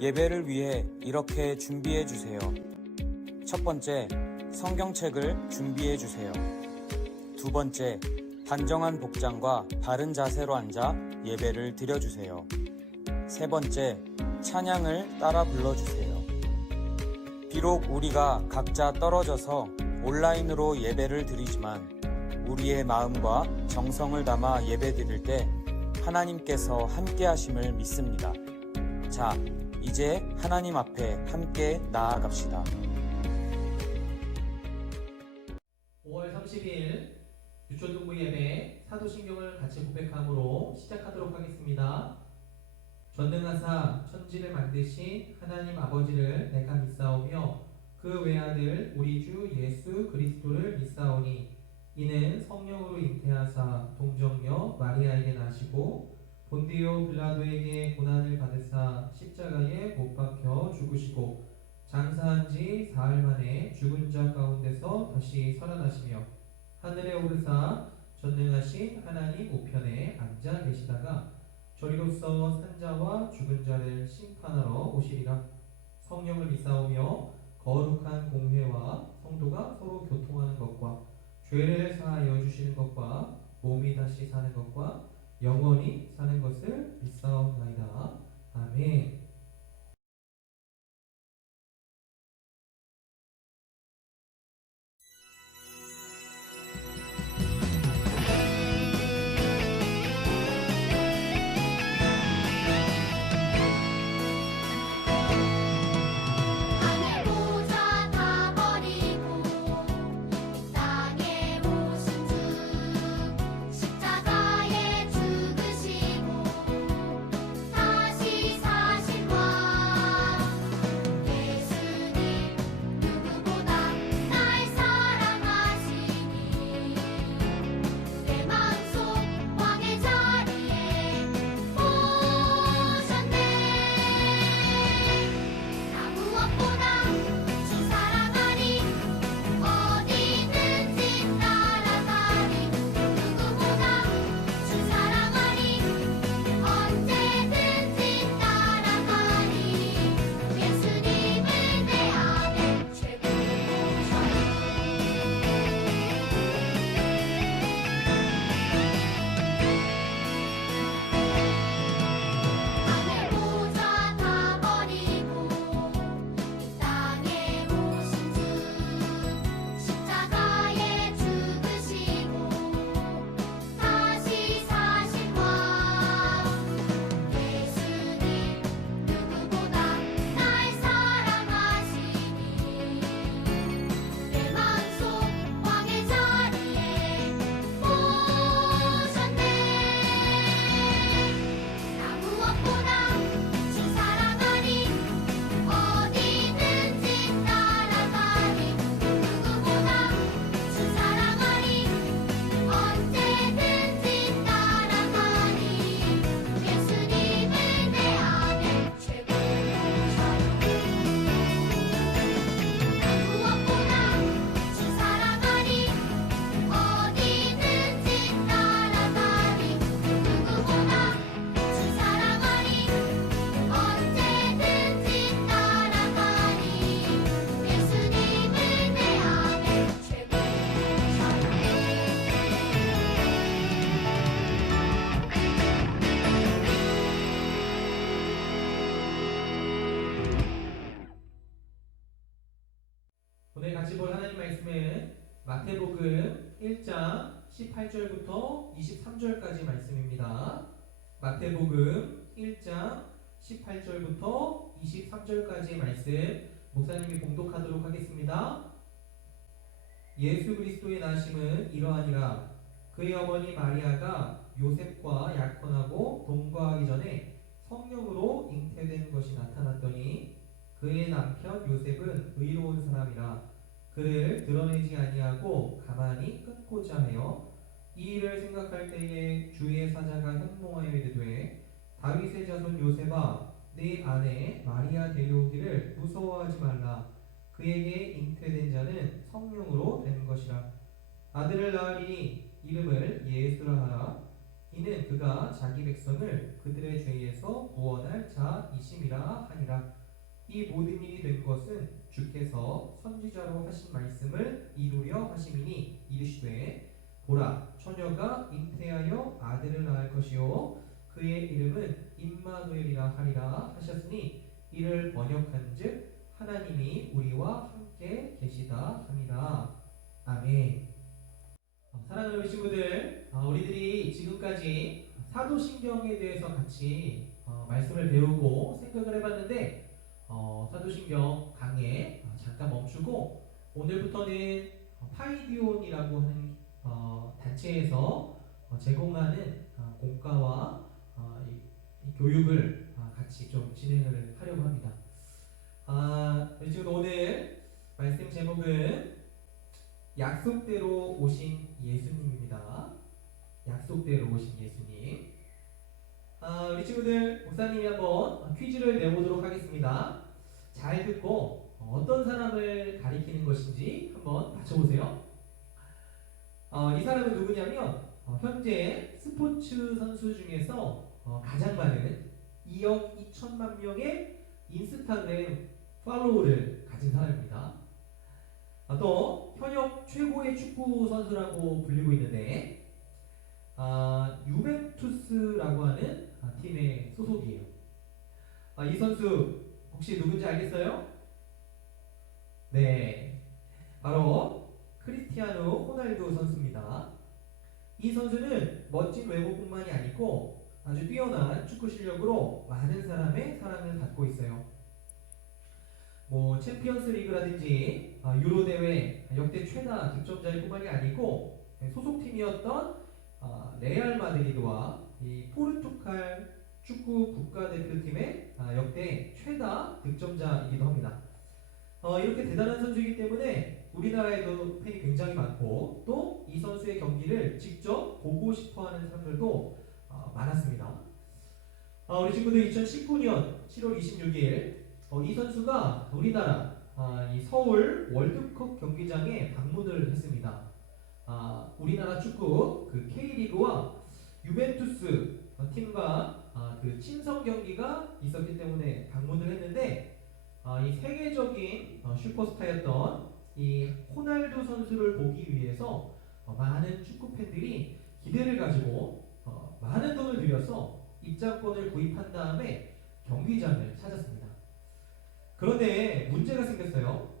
예배를 위해 이렇게 준비해 주세요. 첫 번째, 성경책을 준비해 주세요. 두 번째, 단정한 복장과 바른 자세로 앉아 예배를 드려주세요. 세 번째, 찬양을 따라 불러주세요. 비록 우리가 각자 떨어져서 온라인으로 예배를 드리지만 우리의 마음과 정성을 담아 예배 드릴 때 하나님께서 함께 하심을 믿습니다. 자, 이제 하나님 앞에 함께 나아갑시다. 5월 30일 유초등부 예배 사도신경을 같이 고백함으로 시작하도록 하겠습니다. 전능하사 천지를 만드신 하나님 아버지를 내가 믿사오며 그 외아들 우리 주 예수 그리스도를 믿사오니 이는 성령으로 잉태하사 동정녀 마리아에게 나시고 본디오 빌라도에게 고난을 받으사 십자가에 못 박혀 죽으시고 장사한 지 사흘 만에 죽은 자 가운데서 다시 살아나시며 하늘에 오르사 전능하신 하나님 우편에 앉아 계시다가 저리로서 산자와 죽은 자를 심판하러 오시리라. 성령을 믿사오며 거룩한 공회와 성도가 서로 교통하는 것과 죄를 사하여 주시는 것과 몸이 다시 사는 것과 영원히 사는 것을 믿사옵나이다. 아멘. 오늘 같이 볼 하나님 말씀은 마태복음 1장 18절부터 23절까지 말씀입니다. 마태복음 1장 18절부터 23절까지 말씀 목사님이 봉독하도록 하겠습니다. 예수 그리스도의 나심은 이러하니라. 그의 어머니 마리아가 요셉과 약혼하고 동거하기 전에 성령으로 잉태된 것이 나타났더니 그의 남편 요셉은 의로운 사람이라 그를 드러내지 아니하고 가만히 끊고자 하여 이 일을 생각할 때에 주의 사자가 현몽하여 이르되 다윗의 자손 요셉아 네 아내 마리아 데려오기를 무서워하지 말라. 그에게 잉태된 자는 성령으로 된 것이라. 아들을 낳으리니 이름을 예수라 하라. 이는 그가 자기 백성을 그들의 죄에서 구원할 자이심이라 하니라. 이 모든 일이 된 것은 주께서 선지자로 하신 말씀을 이루려 하심이니 이르시되 보라 처녀가 잉태하여 아들을 낳을 것이요 그의 이름은 임마누엘이라 하리라 하셨으니 이를 번역한즉 하나님이 우리와 함께 계시다 함이라. 아멘. 사랑하는 우리 친구들, 우리들이 지금까지 사도신경에 대해서 같이 말씀을 배우고 생각을 해봤는데 사도신경 강의 잠깐 멈추고 오늘부터는 파이디온이라고 하는 단체에서 제공하는 공과와 이 교육을 같이 좀 진행을 하려고 합니다. 우리 지금 오늘 말씀 제목은 약속대로 오신 예수님입니다. 약속대로 오신 예수님. 우리 친구들, 목사님이 한번 퀴즈를 내보도록 하겠습니다. 잘 듣고 어떤 사람을 가리키는 것인지 한번 맞춰보세요. 이 사람은 누구냐면 현재 스포츠 선수 중에서 가장 많은 2억 2천만 명의 인스타그램 팔로우를 가진 사람입니다. 또 현역 최고의 축구 선수라고 불리고 있는데 유벤투스라고 하는 팀의 소속이에요. 이 선수 혹시 누군지 알겠어요? 네, 바로 크리스티아누 호날두 선수입니다. 이 선수는 멋진 외모뿐만이 아니고 아주 뛰어난 축구 실력으로 많은 사람의 사랑을 받고 있어요. 챔피언스 리그라든지 유로 대회 역대 최다 득점자일 뿐만이 아니고 소속팀이었던 레알 마드리드와 이 포르투갈 축구 국가대표팀의 역대 최다 득점자이기도 합니다. 이렇게 대단한 선수이기 때문에 우리나라에도 팬이 굉장히 많고 또 이 선수의 경기를 직접 보고 싶어하는 사람들도 많았습니다. 우리 친구들 2019년 7월 26일 이 선수가 우리나라 이 서울 월드컵 경기장에 방문을 했습니다. 우리나라 축구 그 K리그와 유벤투스 팀과 그 친선 경기가 있었기 때문에 방문을 했는데 이 세계적인 슈퍼스타였던 이 호날두 선수를 보기 위해서 많은 축구 팬들이 기대를 가지고 많은 돈을 들여서 입장권을 구입한 다음에 경기장을 찾았습니다. 그런데 문제가 생겼어요.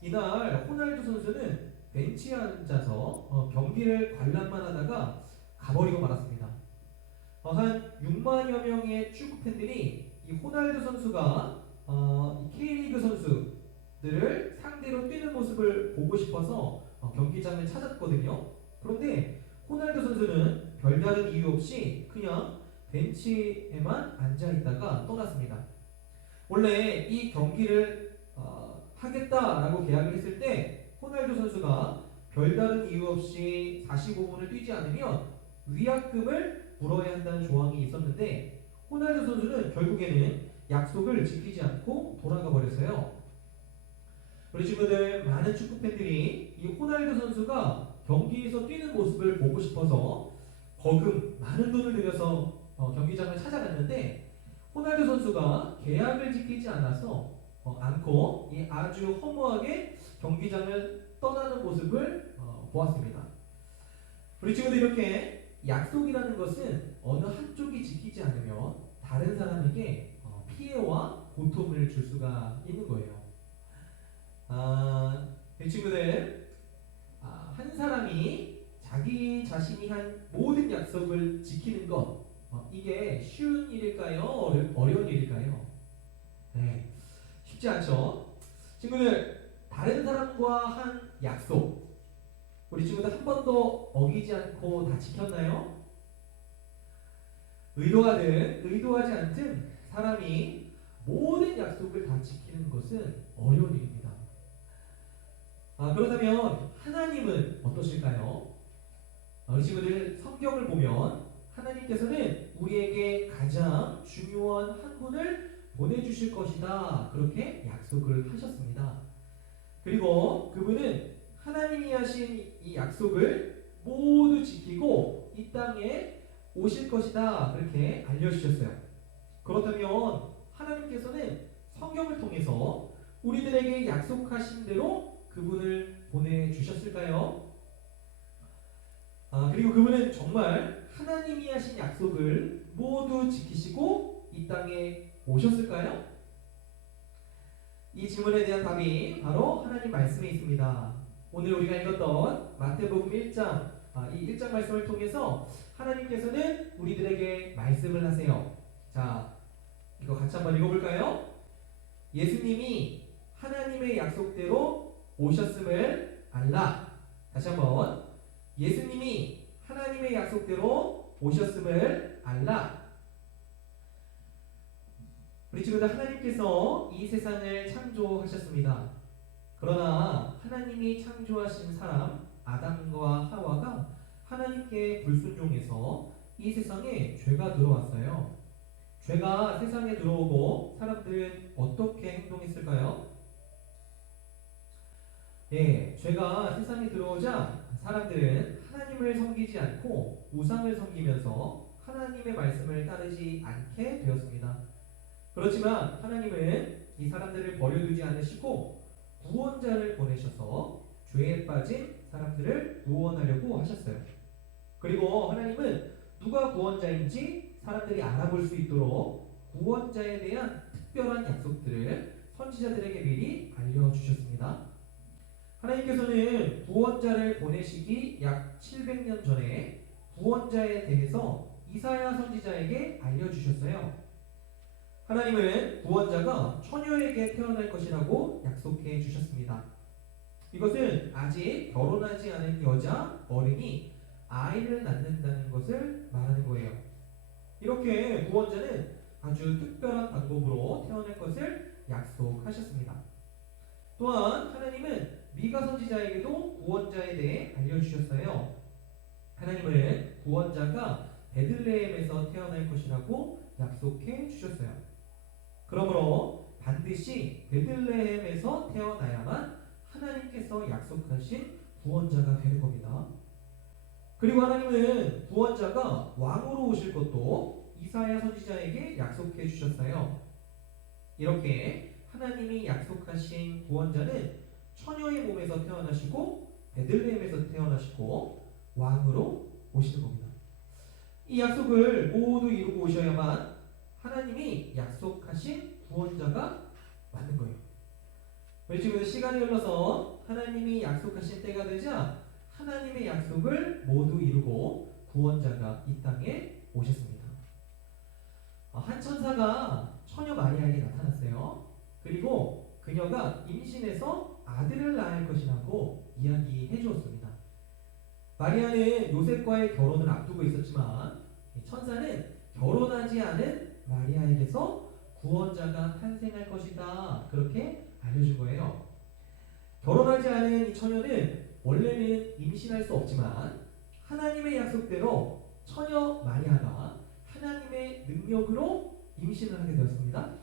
이날 호날두 선수는 벤치에 앉아서 경기를 관람만 하다가 가버리고 말았습니다. 한 6만여 명의 축구 팬들이 이 호날두 선수가 이 K리그 선수들을 상대로 뛰는 모습을 보고 싶어서 경기장을 찾았거든요. 그런데 호날두 선수는 별다른 이유 없이 그냥 벤치에만 앉아 있다가 떠났습니다. 원래 이 경기를 하겠다라고 계약을 했을 때 호날두 선수가 별다른 이유 없이 45분을 뛰지 않으면 위약금을 물어야 한다는 조항이 있었는데 호날두 선수는 결국에는 약속을 지키지 않고 돌아가 버렸어요. 우리 친구들, 많은 축구 팬들이 이 호날두 선수가 경기에서 뛰는 모습을 보고 싶어서 거금 많은 돈을 들여서 경기장을 찾아갔는데 호날두 선수가 계약을 지키지 않고 이 아주 허무하게 경기장을 떠나는 모습을 보았습니다. 우리 친구들, 이렇게 약속이라는 것은 어느 한쪽이 지키지 않으면 다른 사람에게 피해와 고통을 줄 수가 있는 거예요. 우리 친구들, 한 사람이 자기 자신이 한 모든 약속을 지키는 것, 이게 쉬운 일일까요? 어려운 일일까요? 네, 쉽지 않죠. 친구들, 다른 사람과 한 약속, 우리 친구들 한 번도 어기지 않고 다 지켰나요? 의도하든 의도하지 않든 사람이 모든 약속을 다 지키는 것은 어려운 일입니다. 그렇다면 하나님은 어떠실까요? 우리 친구들, 성경을 보면 하나님께서는 우리에게 가장 중요한 한 분을 보내주실 것이다, 그렇게 약속을 하셨습니다. 그리고 그분은 하나님이 하신 이 약속을 모두 지키고 이 땅에 오실 것이다 그렇게 알려주셨어요. 그렇다면 하나님께서는 성경을 통해서 우리들에게 약속하신 대로 그분을 보내주셨을까요? 그리고 그분은 정말 하나님이 하신 약속을 모두 지키시고 이 땅에 오셨을까요? 이 질문에 대한 답이 바로 하나님 말씀에 있습니다. 오늘 우리가 읽었던 마태복음 1장, 이 1장 말씀을 통해서 하나님께서는 우리들에게 말씀을 하세요. 자, 이거 같이 한번 읽어볼까요? 예수님이 하나님의 약속대로 오셨음을 알라. 다시 한번. 예수님이 하나님의 약속대로 오셨음을 알라. 우리 친구들, 하나님께서 이 세상을 창조하셨습니다. 그러나 하나님이 창조하신 사람 아담과 하와가 하나님께 불순종해서 이 세상에 죄가 들어왔어요. 죄가 세상에 들어오고 사람들은 어떻게 행동했을까요? 죄가 세상에 들어오자 사람들은 하나님을 섬기지 않고 우상을 섬기면서 하나님의 말씀을 따르지 않게 되었습니다. 그렇지만 하나님은 이 사람들을 버려두지 않으시고 구원자를 보내셔서 죄에 빠진 사람들을 구원하려고 하셨어요. 그리고 하나님은 누가 구원자인지 사람들이 알아볼 수 있도록 구원자에 대한 특별한 약속들을 선지자들에게 미리 알려주셨습니다. 하나님께서는 구원자를 보내시기 약 700년 전에 구원자에 대해서 이사야 선지자에게 알려주셨어요. 하나님은 구원자가 처녀에게 태어날 것이라고 약속해 주셨습니다. 이것은 아직 결혼하지 않은 여자 어른이 아이를 낳는다는 것을 말하는 거예요. 이렇게 구원자는 아주 특별한 방법으로 태어날 것을 약속하셨습니다. 또한 하나님은 미가 선지자에게도 구원자에 대해 알려주셨어요. 하나님은 구원자가 베들레헴에서 태어날 것이라고 약속해 주셨어요. 그러므로 반드시 베들레헴에서 태어나야만 하나님께서 약속하신 구원자가 되는 겁니다. 그리고 하나님은 구원자가 왕으로 오실 것도 이사야 선지자에게 약속해 주셨어요. 이렇게 하나님이 약속하신 구원자는 처녀의 몸에서 태어나시고 베들레헴에서 태어나시고 왕으로 오시는 겁니다. 이 약속을 모두 이루고 오셔야만 하나님이 약속하신 구원자가 맞는 거예요. 우리 지금 시간이 흘러서 하나님이 약속하신 때가 되자 하나님의 약속을 모두 이루고 구원자가 이 땅에 오셨습니다. 한 천사가 처녀 마리아에게 나타났어요. 그리고 그녀가 임신해서 아들을 낳을 것이라고 이야기해 주었습니다. 마리아는 요셉과의 결혼을 앞두고 있었지만 천사는 결혼하지 않은 마리아에게서 구원자가 탄생할 것이다 그렇게 알려준 거예요. 결혼하지 않은 이 처녀는 원래는 임신할 수 없지만 하나님의 약속대로 처녀 마리아가 하나님의 능력으로 임신을 하게 되었습니다.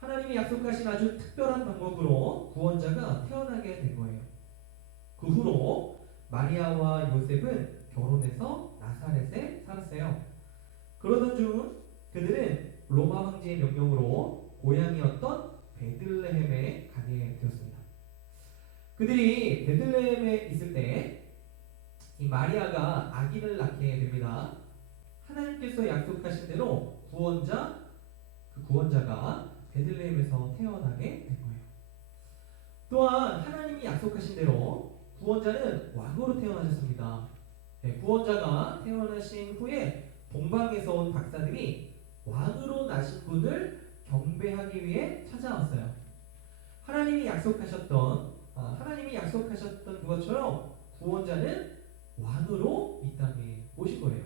하나님이 약속하신 아주 특별한 방법으로 구원자가 태어나게 된 거예요. 그 후로 마리아와 요셉은 결혼해서 나사렛에 살았어요. 그러던 중 그들은 로마 황제의 명령으로 고향이었던 베들레헴에 가게 되었습니다. 그들이 베들레헴에 있을 때 이 마리아가 아기를 낳게 됩니다. 하나님께서 약속하신 대로 그 구원자가 베들레헴에서 태어나게 된 거예요. 또한 하나님이 약속하신 대로 구원자는 왕으로 태어나셨습니다. 구원자가 태어나신 후에 동방에서 온 박사들이 왕으로 나신 분을 경배하기 위해 찾아왔어요. 하나님이 약속하셨던 그것처럼 구원자는 왕으로 이 땅에 오신 거예요.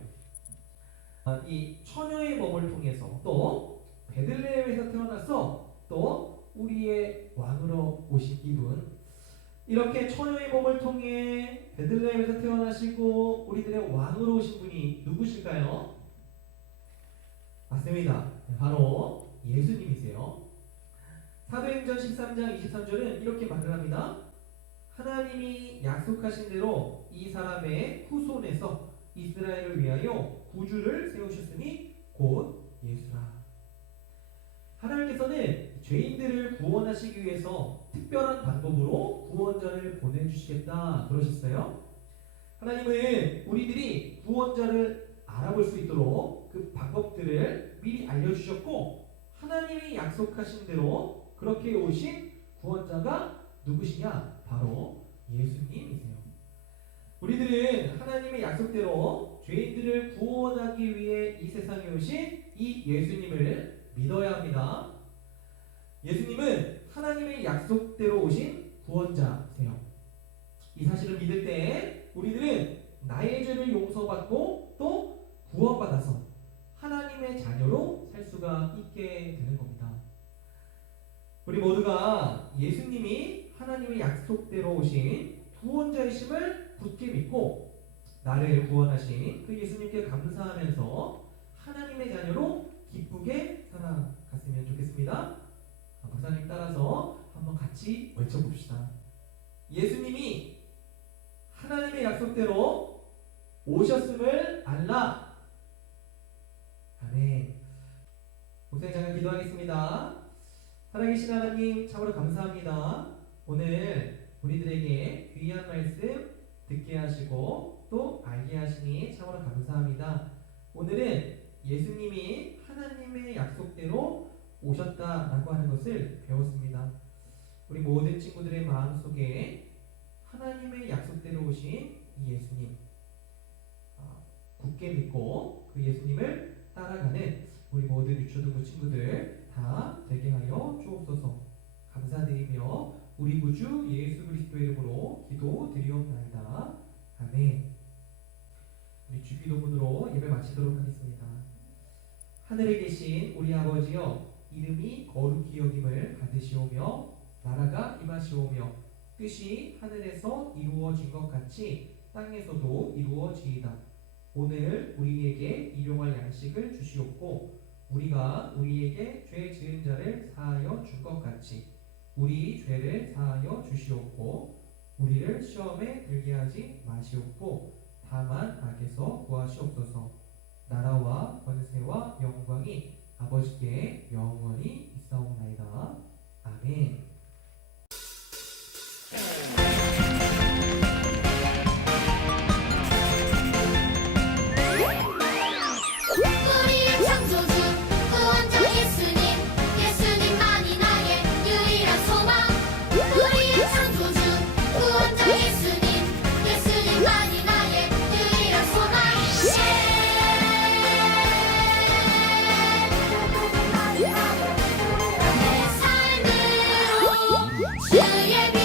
이 처녀의 몸을 통해서 또 베들레헴에서 태어나서 또 우리의 왕으로 오신 이분, 이렇게 처녀의 몸을 통해 베들레헴에서 태어나시고 우리들의 왕으로 오신 분이 누구실까요? 맞습니다. 바로 예수님이세요. 사도행전 13장 23절은 이렇게 말을 합니다. 하나님이 약속하신 대로 이 사람의 후손에서 이스라엘을 위하여 구주를 세우셨으니 곧 예수라. 하나님께서는 죄인들을 구원하시기 위해서 특별한 방법으로 구원자를 보내주시겠다 그러셨어요. 하나님은 우리들이 구원자를 알아볼 수 있도록 그 방법들을 미리 알려주셨고, 하나님이 약속하신 대로 그렇게 오신 구원자가 누구시냐? 바로 예수님이세요. 우리들은 하나님의 약속대로 죄인들을 구원하기 위해 이 세상에 오신 이 예수님을 믿어야 합니다. 예수님은 하나님의 약속대로 오신 구원자세요. 이 사실을 믿을 때 우리들은 나의 죄를 용서받고 또 구원받아서 하나님의 자녀로 살 수가 있게 되는 겁니다. 우리 모두가 예수님이 하나님의 약속대로 오신 구원자이심을 굳게 믿고 나를 구원하신 그 예수님께 감사하면서 하나님의 자녀로 기쁘게 살아갔으면 좋겠습니다. 박사님 따라서 한번 같이 외쳐봅시다. 예수님이 하나님의 약속대로 오셨음을 알라. 아멘. 목사님 잠깐 기도하겠습니다. 살아계신 하나님 참으로 감사합니다. 오늘 우리들에게 귀한 말씀 듣게 하시고 또 알게 하시니 참으로 감사합니다. 오늘은 예수님이 하나님의 약속대로 오셨다라고 하는 것을 배웠습니다. 우리 모든 친구들의 마음속에 하나님의 약속대로 오신 이 예수님 굳게 믿고 그 예수님을 따라가는 우리 모든 유초등부 친구들 다 되게 하여 주옵소서. 감사드리며 우리 구주 예수 그리스도의 이름으로 기도드리옵나이다. 아멘. 우리 주기도문으로 예배 마치도록 하겠습니다. 하늘에 계신 우리 아버지여, 이름이 거룩히 여김을 받으시오며 나라가 임하시오며 뜻이 하늘에서 이루어진 것 같이 땅에서도 이루어지이다. 오늘 우리에게 일용할 양식을 주시옵고 우리가 우리에게 죄 지은 자를 사하여 준 것 같이 우리 죄를 사하여 주시옵고 우리를 시험에 들게 하지 마시옵고 다만 악에서 구하시옵소서. 나라와 권세와 영광이 아버지께 영원히 있사옵나이다. 아멘. 우리의 창조주 구원자 예수님, 예수님만이 나의 유일한 소망. 우리의 창조주 구원자 예수님, 예수님만이 나의 유일한 소망. 내 삶으로 주의 빛